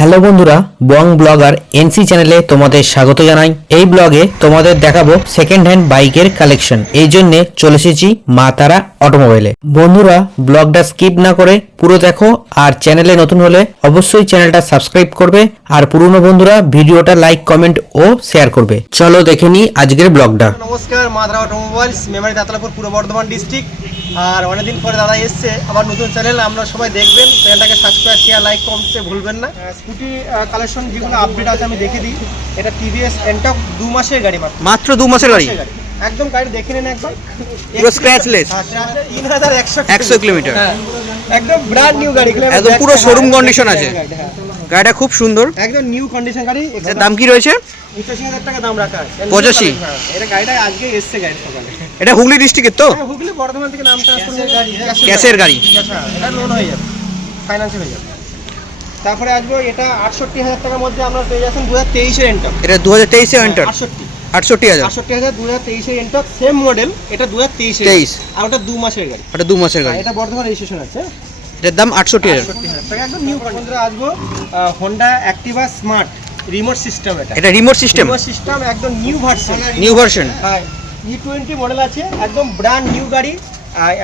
Hello বন্ধুরা, বং blogger NC চ্যানেলে তোমাদের স্বাগত জানাই। এই ব্লগে তোমাদের দেখাবো সেকেন্ড হ্যান্ড বাইকের কালেকশন। এই জন্য চলে এসেছি মা তারা অটোমোবাইলে। বন্ধুরা, ব্লগটা স্কিপ না করে পুরো দেখো, আর চ্যানেলে নতুন হলে অবশ্যই চ্যানেলটা সাবস্ক্রাইব করবে, আর পুরনো বন্ধুরা ভিডিওটা লাইক, কমেন্ট ও শেয়ার করবে। চলো দেখে নিই আজকের ব্লগটা। নমস্কার, মা তারা অটোমোবাইলস, মেমারি দাতলাপুর, পূর্ব বর্ধমান ডিস্ট্রিক্ট। আর অনেকদিন পরে দাদা এসছে, আবার নতুন চ্যানেল, আমরা সবাই দেখবেন। চ্যানেলটাকে সাবস্ক্রাইব, শেয়ার, লাইক করতে ভুলবেন না। স্কুটি কালেকশন যেগুলো আপডেট আছে আমি দেখে দিই। এটা টিভিএস এন্টক 2 মাসের গাড়ি, মাত্র 2 মাসের গাড়ি। একদম গাড়ি দেখে নেন একবার, পুরো স্ক্র্যাচলেস, 100 কিলোমিটার, একদম ব্র্যান্ড নিউ গাড়ি, একদম পুরো শোরুম কন্ডিশন আছে। গাড়িটা খুব সুন্দর, একদম নিউ কন্ডিশন গাড়ি। এর দাম কি রয়েছে? 85,000 টাকা দাম রাখা আছে। 85? এটা গাড়িটা আজকে এসছে গাড়ি সকালে। এটা হুগলি ডিস্ট্রিক্টের তো? হ্যাঁ, হুগলি বর্ধমান থেকে নাম ট্রান্সফার গাড়ি, ক্যাশের গাড়ি। এটা লোন হয়ে যাবে, ফাইন্যান্সে হয়ে যাবে। তারপরে আসবো, এটা 68,000 টাকার মধ্যে আপনারা পেয়ে যাচ্ছেন 2023 এর এন্টক। এটা 2023 এর এন্টার, 68,000 2023 এর এন্টক, সেম মডেল। এটা 2023 আর ওটা 2 মাসের গাড়ি। এটা 2 মাসের গাড়ি। এটা বর্ধমান রেজিস্ট্রেশন আছে। এটার দাম 68,000 টাকা, একদম নিউ কন্ডিশন। আসবো Honda Activa smart remote system. এটা রিমোট সিস্টেম, একদম নিউ ভার্সন। হ্যাঁ, E20 মডেল আছে, একদম ব্র্যান্ড নিউ গাড়ি।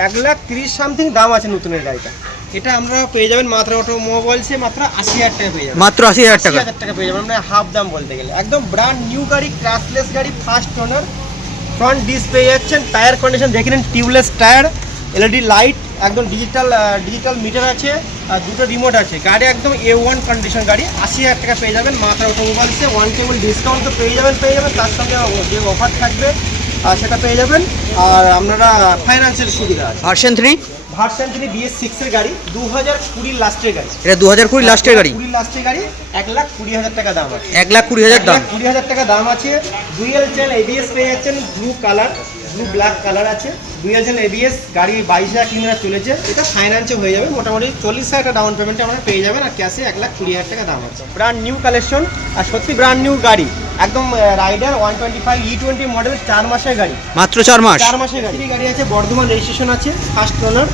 1,30,000 সামথিং দাম আছে নতুনের গাড়িটা। এটা আমরা পেয়ে যাবেন মাত্র অটোমোবাইলসে মাত্র 80,000 টাকা পেয়ে যাবেন। মাত্র 80,000 টাকা। 80,000 টাকা পেয়ে যাবেন, মানে হাফ দাম বলতে গেলে। একদম ব্র্যান্ড নিউ গাড়ি, ক্র্যাশলেস গাড়ি, ফার্স্ট ওনার। ফ্রন্ট ডিস্ক পেয়ে যাচ্ছেন, টায়ার কন্ডিশন দেখে নিন, টিউবলেস টায়ার, এলইডি লাইট, একদম ডিজিটাল মিটার আছে, আর দুটো রিমোট আছে। গাড়ি একদম A1 কন্ডিশন গাড়ি। 80,000 টাকা পেয়ে যাবেন মাত্র অটোমোবাইলসে। ওয়ান টেবিল ডিসকাউন্ট তো পেয়ে যাবেন। তার সঙ্গে যে অফার থাকবে আর সেটা পেয়ে যাবেন। আর আপনারা ফাইন্যান্সের সুবিধা আছে। ভার্সন 3 BS6 এর গাড়ি, 2020 লাস্টের গাড়ি। এটা 2020 লাস্টের গাড়ি। 2020 লাস্টের গাড়ি, 1,20,000 টাকা দাম আছে। 1,20,000 দাম। 1,20,000 টাকা দাম আছে। ডুয়াল চ্যানেল ABS পেয়ে যাচ্ছেন, ব্লু ব্ল্যাক কালার আছে। ডুয়াল চ্যানেল ABS, গাড়ি 22,000 কিলোমিটার চলেছে। এটা ফাইন্যান্সে হয়ে যাবে, মোটামুটি 40,000 টাকা ডাউন পেমেন্টে আপনারা পেয়ে যাবেন, আর ক্যাশে 1,20,000 টাকা দাম আছে। ব্র্যান্ড নিউ কালেকশন, আর সত্যি ব্র্যান্ড নিউ গাড়ি। একদম রাইডার 125 E20 মডেল, 4 মাসের গাড়ি। মাত্র 4 মাস। 4 মাসের গাড়ি। গাড়ি আছে, বর্ধমান রেজিস্ট্রেশন আছে, ফার্স্ট ওনার,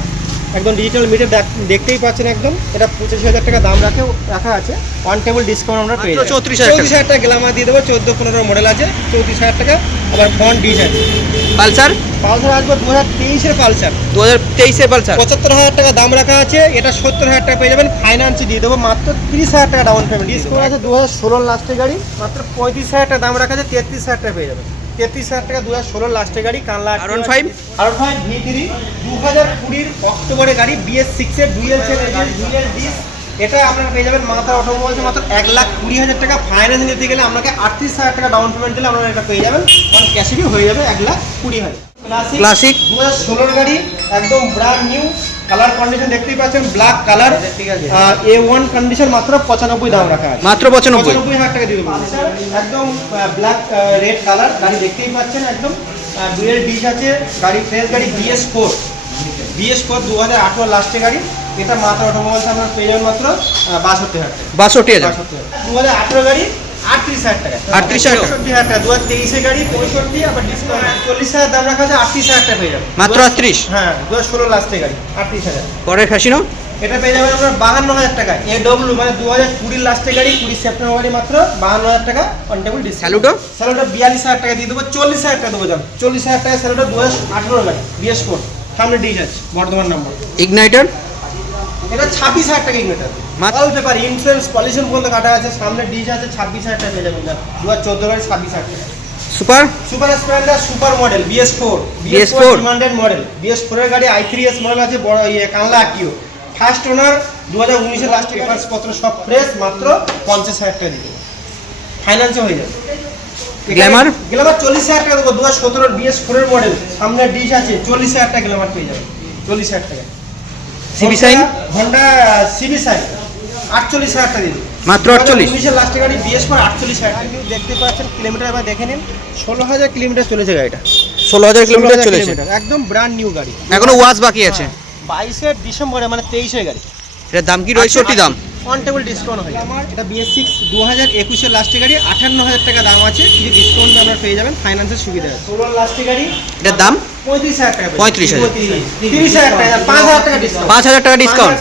একদম ডিজিটাল মিটার দেখতেই পাচ্ছেন একদম। এটা 25,000 টাকা দাম রাখা আছে। ওয়ান টেবিল ডিসকাউন্ট আমরা পেয়ে যাবো 34,000 টাকা গ্ল্যামার দিয়ে দেবো। 14-15 মডেল আছে, 34,000 টাকা। আবার ফ্রন্ট ডিজ আছে। পালসার আসবে 2023 এর পালসার। 2023 এর পালসার 75,000 টাকা দাম রাখা আছে। এটা 70,000 টাকা পেয়ে যাবেন, ফাইন্যান্সে দিয়ে দেবো মাত্র 30,000 টাকা ডাউন পেমেন্ট। ডিসকাউন্ট আছে। 2016 লাস্টের গাড়ি, মাত্র 35,000 টাকা দাম রাখা আছে। 33,000 টাকা পেয়ে যাবেন। 33,000 টাকা 2016 লাস্টের গাড়ি। কানলা R15 V3 2020 অক্টোবরের গাড়ি, BS6 এর ডুয়াল ডিস। এটা আপনারা পেয়ে যাবেন মাত্র অটোমোবাইলসে মাত্র 1,20,000 টাকা। ফাইন্যান্স নিতে গেলে আপনাকে 38,000 টাকা ডাউন পেমেন্ট দিলে আপনারা এটা পেয়ে যাবেন। অন ক্যাশেরই হয়ে যাবে 1,20,000। ক্লাসিক 2016 গাড়ি, একদম ব্র্যান্ড নিউ। কালার কন্ডিশন দেখতেই পাচ্ছেন, ব্ল্যাক কালার, A1 কন্ডিশন। মাত্র 95 দাম রাখা আছে। মাত্র 95,000 টাকা দিয়ে দেবো। একদম ব্ল্যাক রেড কালার গাড়ি দেখতেই পাচ্ছেন, একদম ডুয়াল ডিশ আছে। গাড়ি ফ্রেশ গাড়ি, BS4 2018 লাস্টের গাড়ি। এটা মাত্র অটোমোবাইলস আমরা পেয়ে যাবেন মাত্র 62,000 টাকা। 62,000। 2018 গাড়ি, 38,000 টাকা। 68,000 টাকা। 2023 এর গাড়ি 65, আবার ডিসকাউন্ট 40,000 দাম রাখা আছে। 38,000 টাকা পেয়ে যাবেন মাত্র 38। হ্যাঁ, 2016 লাস্টের গাড়ি, 38,000। পরের ফ্যাশিনো এটা পেয়ে যাবেন আমরা 52,000 টাকা। AW মানে 2020 লাস্টের গাড়ি, 20 সেপ্টেম্বর গাড়ি, মাত্র 52,000 টাকা অন টেবিল ডিসকাউন্ট। স্যালুটো 42,000 টাকা দিয়ে দেবো। 40,000 টাকা দেবো, যান 40,000 টাকা স্যালুটো। 2018 গাড়ি, BS4, সামনে ডিজ আছে, বর্ধমান নাম্বার। ইগনাইটার এটা 26,000 টাকা igniter. All paper, insurance, pollution পর্যন্ত কাটা আছে। সামনে ডিজ আছে, 26,000 টাকা পেয়ে যাবেন। 2014 গাড়ি, 26,000 টাকা। Super Splendor super model, BS4 demanded model. BS4 এর গাড়ি, i3s মডেল আছে, বড় কানলা আকিও। ফার্স্ট ওনার, 2019 এর লাস্ট পেপারস পত্র সব ফ্রেশ। মাত্র 50,000 টাকা দিতে ফাইন্যান্সে হয়ে যাবে। গ্ল্যামার 40,000 টাকা দেবো। 2017 BS4 এর মডেল, সামনে ডিশ আছে, 40,000 টাকা গ্ল্যামার পেয়ে যাবে। 40,000 টাকা। CB shine, Honda CB shine 48,000 টাকা দিন মাত্র 48। 19 লাস্টের গাড়ি, BS4 48,000 টাকা। দেখতে পাচ্ছেন কিলোমিটার, এবার দেখে নিন। 16,000 কিলোমিটার চলেছে গাড়িটা। 16,000 কিলোমিটার চলেছে। একদম ব্র্যান্ড নিউ গাড়ি, এখনো ওয়াজ বাকি আছে। 22 ডিসেম্বরে, মানে 23 এর গাড়ি। এর দাম কি রয়েছে? দাম অন টেবিল ডিসকাউন্ট হয়। আমার এটা BS6 2021 এর লাস্টের গাড়ি, 58,000 টাকা দাম আছে। কিছু ডিসকাউন্ট আপনারা পেয়ে যাবেন, ফাইন্যান্সের সুবিধা আছে। 16 লাস্টের গাড়ি, এটার দাম 35,000 টাকা। 35,000। 30,000 টাকা, 5,000 টাকা ডিসকাউন্ট। 5,000 টাকা ডিসকাউন্ট।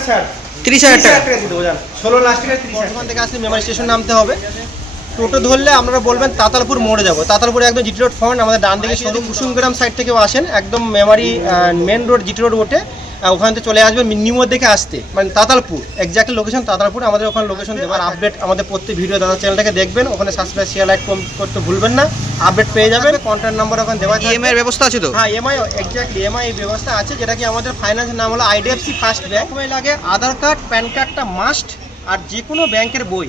30,000 টাকা। দিয়ে দেবো জান 16 লাস্ট টাকা 30,000 ওখান থেকে আসলে মেমারি স্টেশন নামতে হবে। টোটো ধরলে আপনারা বলবেন তাতালপুর মোড়ে যাবো, তাতালপুরে একদম জিটি রোড ফ্রন্ট, আমাদের ডান দিকে সরু কুসুমগ্রাম সাইড থেকেও আসেন, একদম Memari main road GT road ওঠে ওখান থেকে চলে আসবেন নিউ দিকে আসতে, মানে তাতালপুর এক্স্যাক্টলি লোকেশন তাতালপুর। আমাদের ওখানে লোকেশন দেবার আপডেট আমাদের প্রত্যেক ভিডিও দাদা চ্যানেলটাকে দেখবেন, ওখানে সাবস্ক্রাইব শেয়ার লাইক করতে ভুলবেন না, আপডেট পেয়ে যাবেন। কন্ট্যাক্ট নাম্বার ওখানে দেওয়া আছে। ইএমআই এর ব্যবস্থা আছে তো? হ্যাঁ এমআই এক্স্যাক্টলি এমআই ব্যবস্থা আছে, যেটা কি আমাদের ফাইন্যান্সের নাম হলো আইডিএফসি ফার্স্ট ব্যাংক। লাগে আধার কার্ড প্যান কার্ডটা মাস্ট, আর যে কোনো ব্যাংকের বই,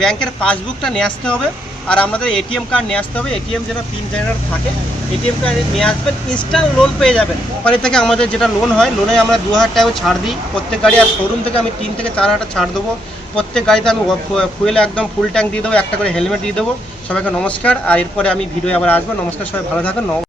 ব্যাংকের পাসবুকটা নিয়ে আসতে হবে, আর আমাদের এটিএম কার্ড নিয়ে আসতে হবে। এটিএম যেটা পিন জেনারেট থাকে, এটিএম কার্ড নিয়ে আসবেন, ইনস্ট্যান্ট লোন পেয়ে যাবেন। ওখানে থেকে আমাদের যেটা লোন হয়, লোনে আমরা 2,000 টাকা ছাড় দিই প্রত্যেক গাড়ি, আর শোরুম থেকে আমি 3 থেকে 4 হাজার ছাড় দেবো। প্রত্যেক গাড়িতে আমি ফুয়েলে একদম ফুল ট্যাঙ্ক দিয়ে দেবো, একটা করে হেলমেট দিয়ে দেবো। সবাইকে নমস্কার, আর এরপরে আমি ভিডিও আবার আসবো। নমস্কার, সবাই ভালো থাকুন।